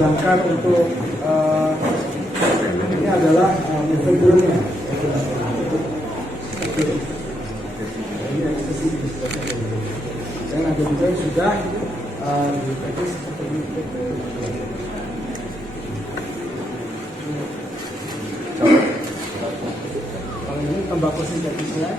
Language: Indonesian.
sedangkan untuk ini adalah filmnya. Ini eksesi dan ada juga yang sudah dipakai seperti ini. Kalau ini tembakau sintetisnya,